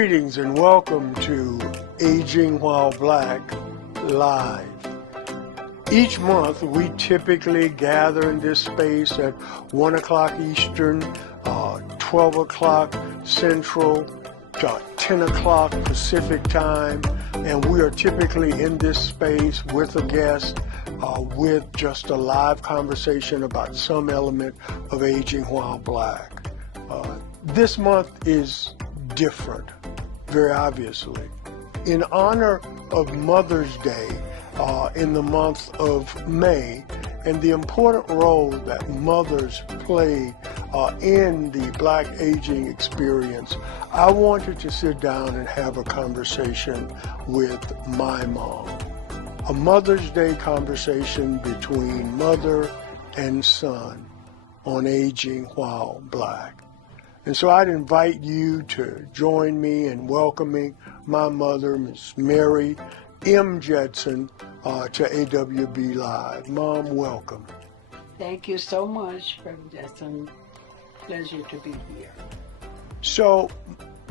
Greetings and welcome to Aging While Black Live. Each month we typically gather in this space at 1 o'clock Eastern, 12 o'clock Central, 10 o'clock Pacific time, and we are typically in this space with a guest with just a live conversation about some element of aging while black. This month is different, very obviously. In honor of Mother's Day in the month of May, and the important role that mothers play in the black aging experience, I wanted to sit down and have a conversation with my mom. A Mother's Day conversation between mother and son on aging while black. And so I'd invite you to join me in welcoming my mother, Miss Mary M. Jetson, to awBLive. Mom, welcome. Thank you so much, Reverend Jetson. Pleasure to be here. So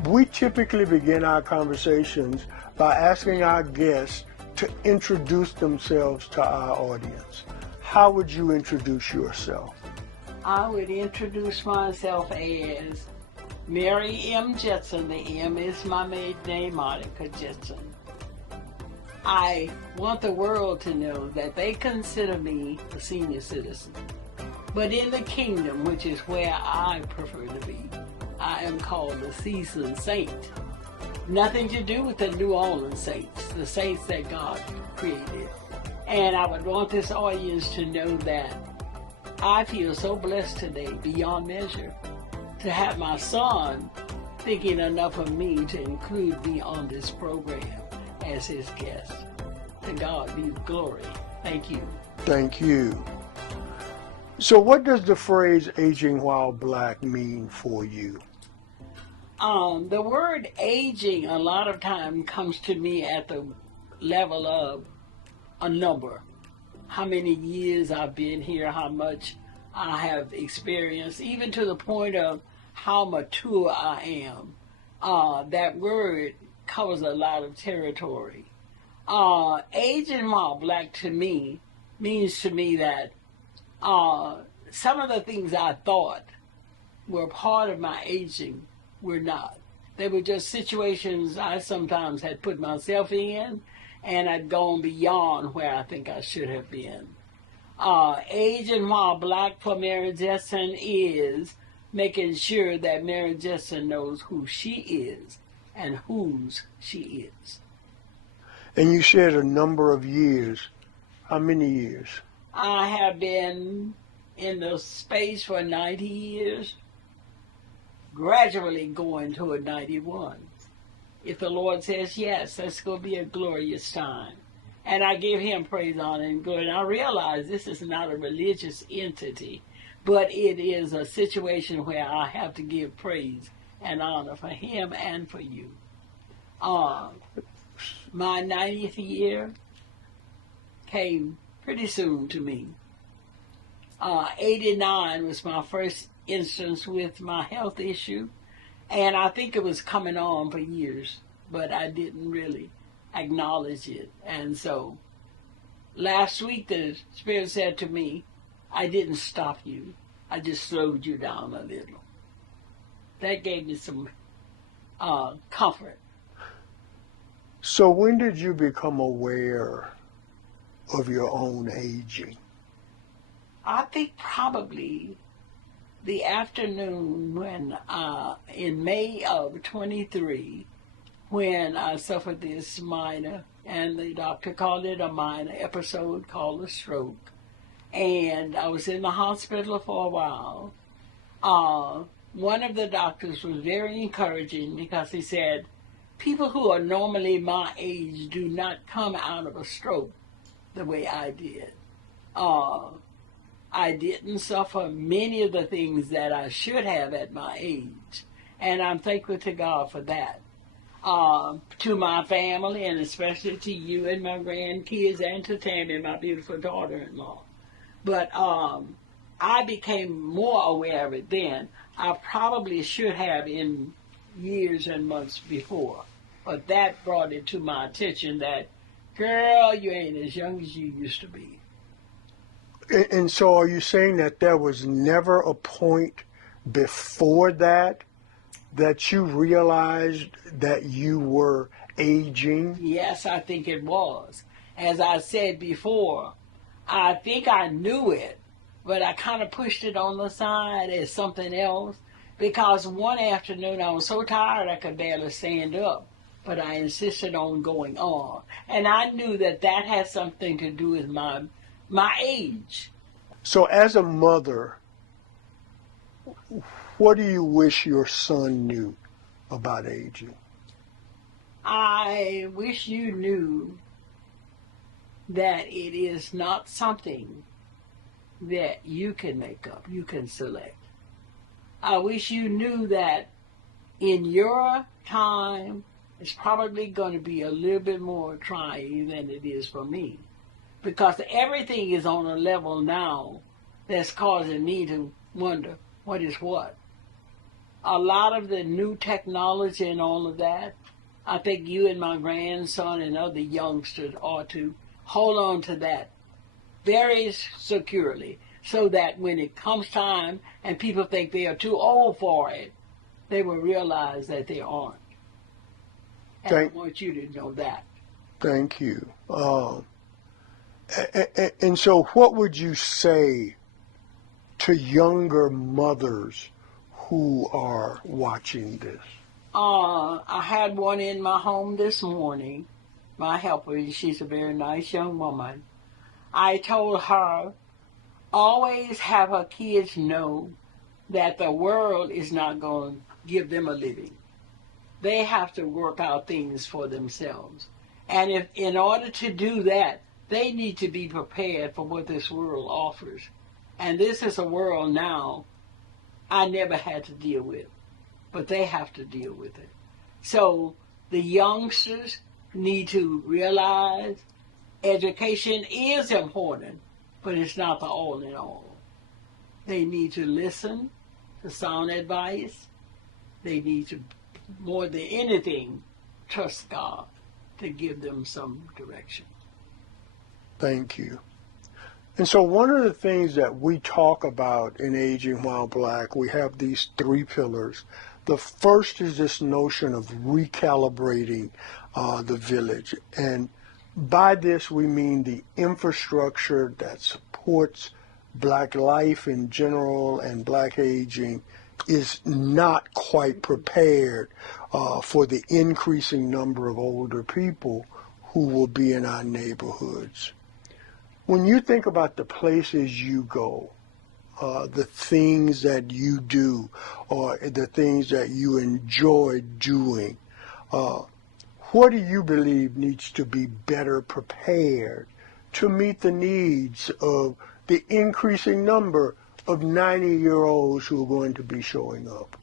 we typically begin our conversations by asking our guests to introduce themselves to our audience. How would you introduce yourself? I would introduce myself as Mary M. Jetson. The M is my maiden name, Monica Jetson. I want the world to know that they consider me a senior citizen. But in the kingdom, which is where I prefer to be, I am called a seasoned saint. Nothing to do with the New Orleans saints, the saints that God created. And I would want this audience to know that I feel so blessed today, beyond measure, to have my son thinking enough of me to include me on this program as his guest. To God be the glory. Thank you. Thank you. So what does the phrase aging while black mean for you? The word aging a lot of time comes to me at the level of a number. How many years I've been here, how much I have experienced, even to the point of how mature I am. That word covers a lot of territory. Aging while black to me means to me that some of the things I thought were part of my aging were not. They were just situations I sometimes had put myself in, and I'd gone beyond where I think I should have been. Aging while black for Mary Jetson is making sure that Mary Jetson knows who she is and whose she is. And you said a number of years. How many years? I have been in the space for 90 years, gradually going toward 91. If the Lord says yes, that's going to be a glorious time. And I give him praise, honor, and glory. And I realize this is not a religious entity, but it is a situation where I have to give praise and honor for him and for you. My 90th year came pretty soon to me. 89 was my first instance with my health issue, and I think it was coming on for years, but I didn't really acknowledge it. And so last week the Spirit said to me, I didn't stop you, I just slowed you down a little. That gave me some comfort. So when did you become aware of your own aging? I think probably the afternoon when, in May of 23, when I suffered this minor, and the doctor called it a minor episode called a stroke, and I was in the hospital for a while. One of the doctors was very encouraging because he said, people who are normally my age do not come out of a stroke the way I did. I didn't suffer many of the things that I should have at my age, and I'm thankful to God for that. To my family, and especially to you and my grandkids, and to Tammy, my beautiful daughter-in-law. But I became more aware of it then. I probably should have in years and months before. But that brought it to my attention that, girl, you ain't as young as you used to be. And so are you saying that there was never a point before that you realized that you were aging? Yes, I think it was. As I said before, I think I knew it, but I kind of pushed it on the side as something else because one afternoon I was so tired I could barely stand up, but I insisted on going on. And I knew that that had something to do with my age. So as a mother, what do you wish your son knew about aging? I wish you knew that it is not something that you can make up, you can select. I wish you knew that in your time, it's probably going to be a little bit more trying than it is for me. Because everything is on a level now that's causing me to wonder what is what. A lot of the new technology and all of that, I think you and my grandson and other youngsters ought to hold on to that very securely so that when it comes time and people think they are too old for it, they will realize that they aren't. And I want you to know that. Thank you. And so what would you say to younger mothers who are watching this? I had one in my home this morning, my helper. She's a very nice young woman. I told her, always have her kids know that the world is not going to give them a living. They have to work out things for themselves. And if in order to do that, they need to be prepared for what this world offers. And this is a world now I never had to deal with, but they have to deal with it. So the youngsters need to realize education is important, but it's not the all in all. They need to listen to sound advice. They need to, more than anything, trust God to give them some direction. Thank you. And so one of the things that we talk about in Aging While Black, we have these three pillars. The first is this notion of recalibrating the village. And by this we mean the infrastructure that supports Black life in general and Black aging is not quite prepared for the increasing number of older people who will be in our neighborhoods. When you think about the places you go, the things that you do, or the things that you enjoy doing, what do you believe needs to be better prepared to meet the needs of the increasing number of 90-year-olds who are going to be showing up?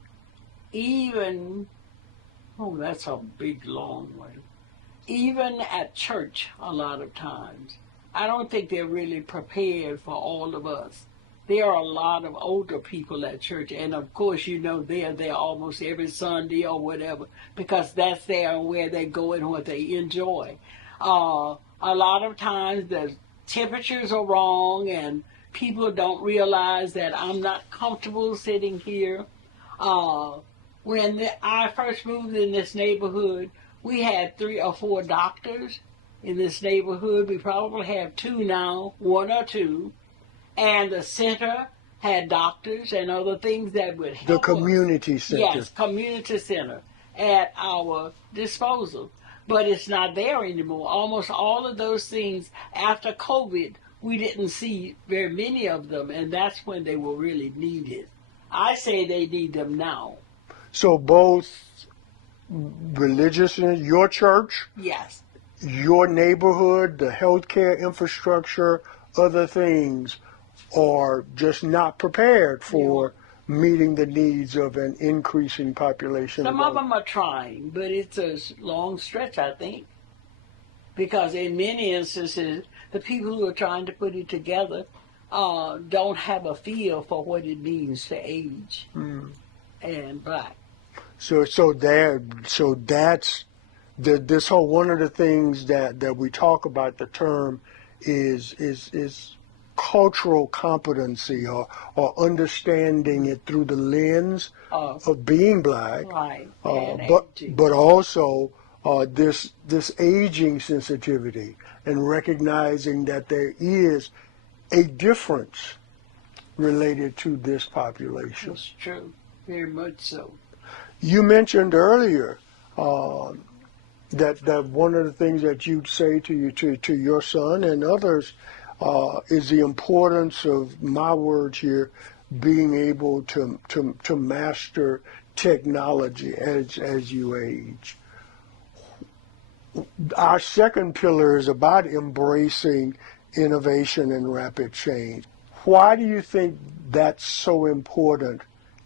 That's a big, long one. Even at church, a lot of times, I don't think they're really prepared for all of us. There are a lot of older people at church, and of course, they're there almost every Sunday or whatever, because that's there where they go and what they enjoy. A lot of times the temperatures are wrong, and people don't realize that I'm not comfortable sitting here. When I first moved in this neighborhood, we had 3 or 4 doctors in this neighborhood. We probably have 2 now, 1 or 2. And the center had doctors and other things that would help The community center. Yes, community center at our disposal. But it's not there anymore. Almost all of those things after COVID, we didn't see very many of them, and that's when they were really needed. I say they need them now. So both religious, your church, yes, your neighborhood, the healthcare infrastructure, other things are just not prepared for meeting the needs of an increasing population. Some of them are trying, but it's a long stretch, I think, because in many instances, the people who are trying to put it together don't have a feel for what it means to age and Black. So that's this whole, one of the things that we talk about, the term is cultural competency, or understanding it through the lens of being black, right, but aging. also this aging sensitivity, and recognizing that there is a difference related to this population. That's true, very much so. You mentioned earlier that one of the things that you'd say to your son and others is the importance of, my words here, being able to master technology as you age. Our second pillar is about embracing innovation and rapid change. Why do you think that's so important,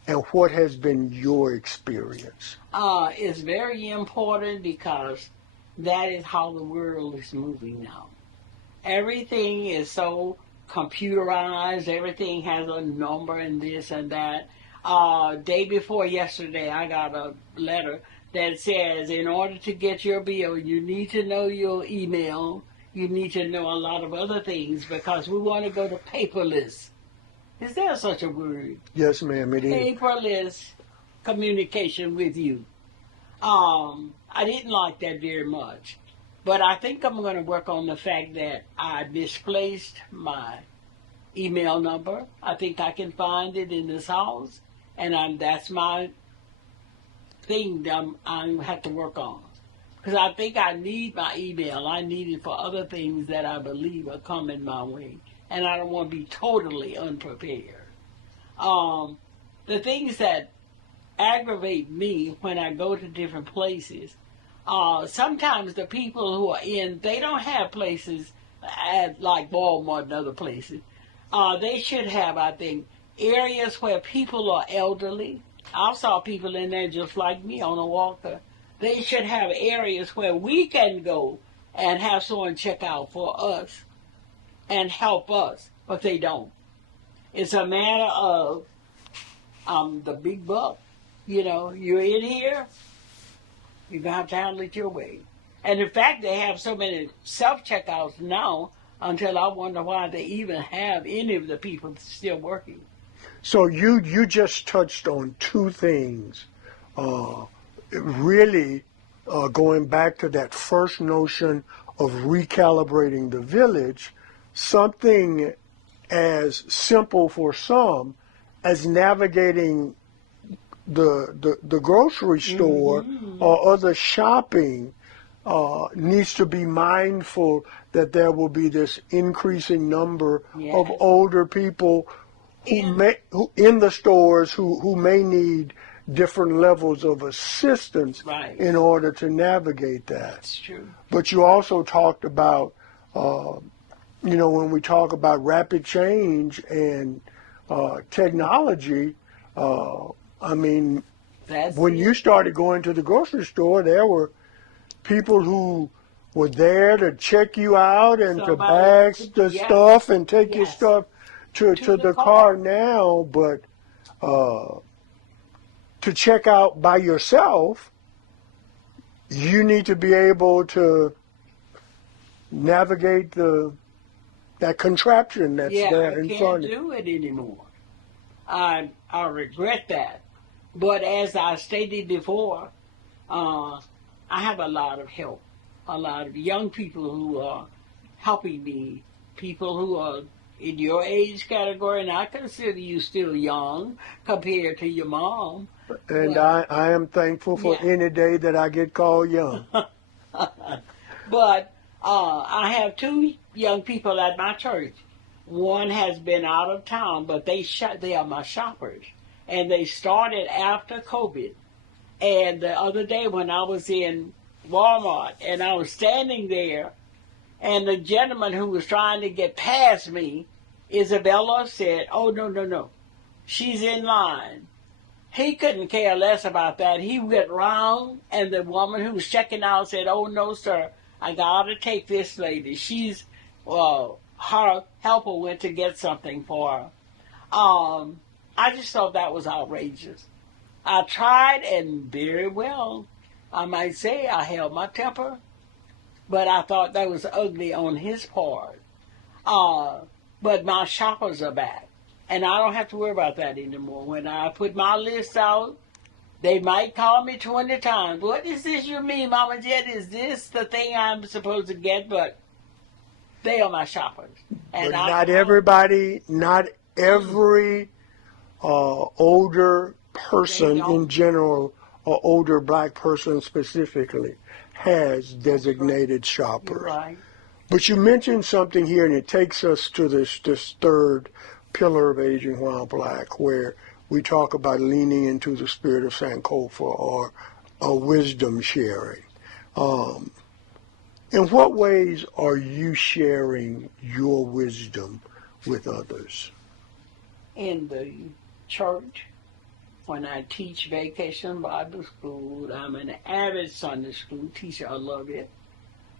and what has been your experience? It's very important because that is how the world is moving now. Everything is so computerized. Everything has a number and this and that. Day before yesterday, I got a letter that says, in order to get your bill, you need to know your email. You need to know a lot of other things, because we want to go to paperless. Is there such a word? Yes, ma'am, it is. Paperless communication with you. I didn't like that very much. But I think I'm going to work on the fact that I misplaced my email number. I think I can find it in this house, and that's my thing that I have to work on. Because I think I need my email. I need it for other things that I believe are coming my way, and I don't want to be totally unprepared. The things that aggravate me when I go to different places, sometimes the people who are they don't have places like Walmart and other places. They should have, I think, areas where people are elderly. I saw people in there just like me on a walker. They should have areas where we can go and have someone check out for us and help us, but they don't. It's a matter of the big buck. You know, you're in here, you're going to have to handle it your way. And in fact, they have so many self-checkouts now, until I wonder why they even have any of the people still working. So you just touched on two things. Really going back to that first notion of recalibrating the village, something as simple for some as navigating the grocery store or other shopping needs to be mindful that there will be this increasing number of older people who in the stores who may need different levels of assistance in order to navigate that. That's true. But you also talked about, when we talk about rapid change and technology, when you started going to the grocery store, there were people who were there to check you out and to bag the stuff and take your stuff to the car now, but to check out by yourself, you need to be able to navigate that contraption that's there in front of you. I can't do it anymore. I regret that. But as I stated before, I have a lot of help, a lot of young people who are helping me, people who are in your age category, and I consider you still young compared to your mom. And I am thankful for any day that I get called young. But I have two young people at my church. One has been out of town, but they are my shoppers. And they started after COVID. And the other day when I was in Walmart and I was standing there, and the gentleman who was trying to get past me, Isabella, said, "Oh, no. She's in line." He couldn't care less about that. He went round, and the woman who was checking out said, "Oh, no, sir, I got to take this lady. She's, her helper went to get something for her." I just thought that was outrageous. I tried, and very well, I might say I held my temper, but I thought that was ugly on his part. But my shoppers are back, and I don't have to worry about that anymore. When I put my list out, they might call me 20 times. What is this you mean, Mama Jet? Is this the thing I'm supposed to get? But they are my shoppers. And But not everybody, not every older person in general, or older black person specifically, has designated shoppers. Right. But you mentioned something here, and it takes us to this third pillar of aging while black, where we talk about leaning into the spirit of Sankofa, or wisdom sharing. In what ways are you sharing your wisdom with others? In the church, when I teach vacation Bible school, I'm an avid Sunday school teacher. I love it.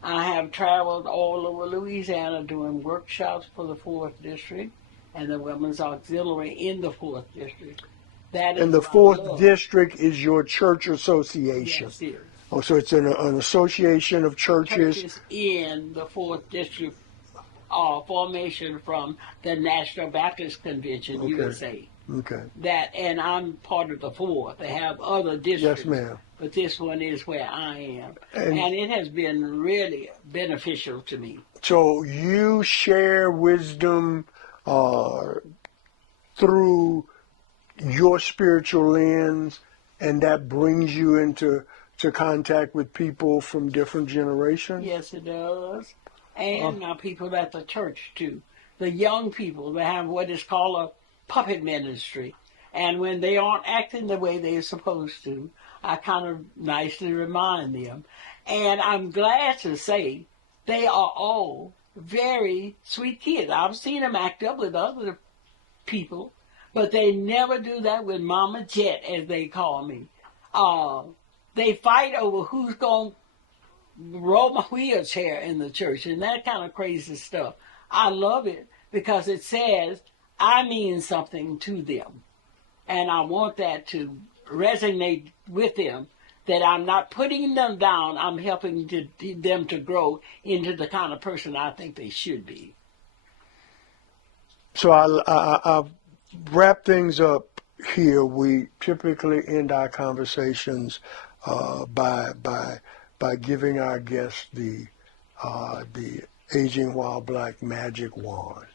I have traveled all over Louisiana doing workshops for the 4th District and the Women's Auxiliary in the 4th District. That is And the my 4th love. District is your church association. Yes, it is. Oh, so it's an association of churches in the 4th District formation from the National Baptist Convention, USA. Okay. That, and I'm part of the 4th. They have other districts. Yes, ma'am. But this one is where I am. And it has been really beneficial to me. So you share wisdom through your spiritual lens, and that brings you into contact with people from different generations? Yes, it does. And now people at the church, too. The young people, they have what is called a puppet ministry. And when they aren't acting the way they're supposed to, I kind of nicely remind them. And I'm glad to say they are all very sweet kids. I've seen them act up with other people, but they never do that with Mama Jet, as they call me. They fight over who's going to roll my wheelchair in the church and that kind of crazy stuff. I love it because it says I mean something to them. And I want that to resonate with them, that I'm not putting them down, I'm helping them to grow into the kind of person I think they should be. So I'll wrap things up here. We typically end our conversations by giving our guests the Aging While Black magic wand,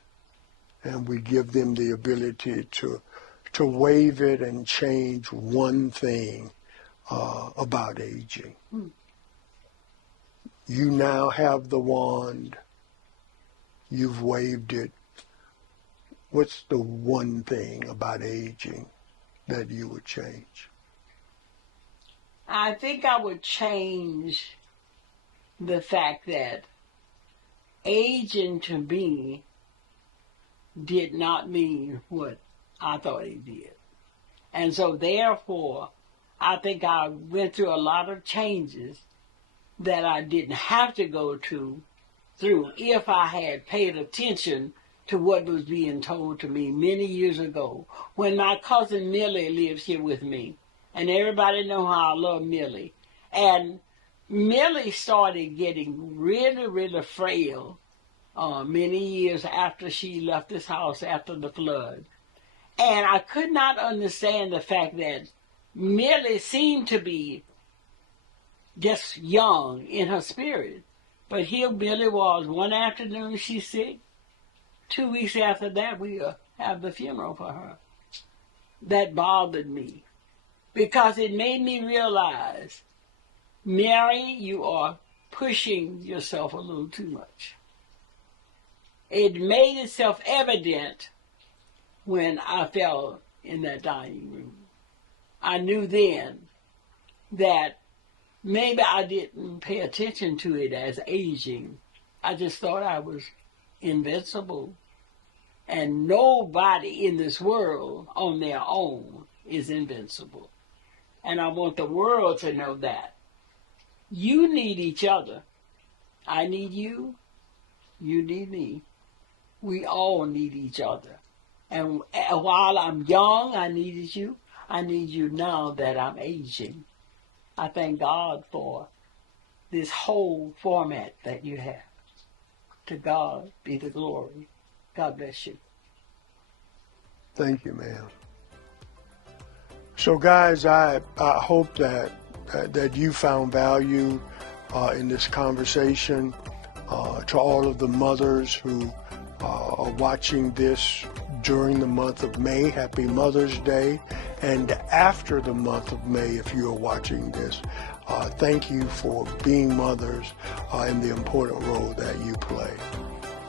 and we give them the ability to wave it and change one thing about aging. You now have the wand. You've waved it. What's the one thing about aging that you would change? I think I would change the fact that aging to me did not mean what I thought it did. And so therefore, I think I went through a lot of changes that I didn't have to go through if I had paid attention to what was being told to me many years ago when my cousin Millie lives here with me. And everybody know how I love Millie. And Millie started getting really, really frail many years after she left this house after the flood. And I could not understand the fact that Millie seemed to be just young in her spirit. But here Millie was. One afternoon she's sick. 2 weeks after that we have the funeral for her. That bothered me because it made me realize, Mary, you are pushing yourself a little too much. It made itself evident when I fell in that dining room. I knew then that maybe I didn't pay attention to it as aging. I just thought I was invincible. And nobody in this world on their own is invincible. And I want the world to know that. You need each other. I need you. You need me. We all need each other. And while I'm young, I needed you. I need you now that I'm aging. I thank God for this whole format that you have. To God be the glory. God bless you. Thank you, ma'am. So, guys, I hope that you found value in this conversation. To all of the mothers who are watching this during the month of May, happy Mother's Day. And after the month of May, if you are watching this, thank you for being mothers and the important role that you play.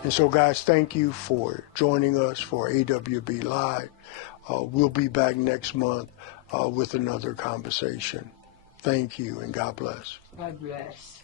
And so, guys, thank you for joining us for awBLive. We'll be back next month with another conversation. Thank you, and God bless. God bless.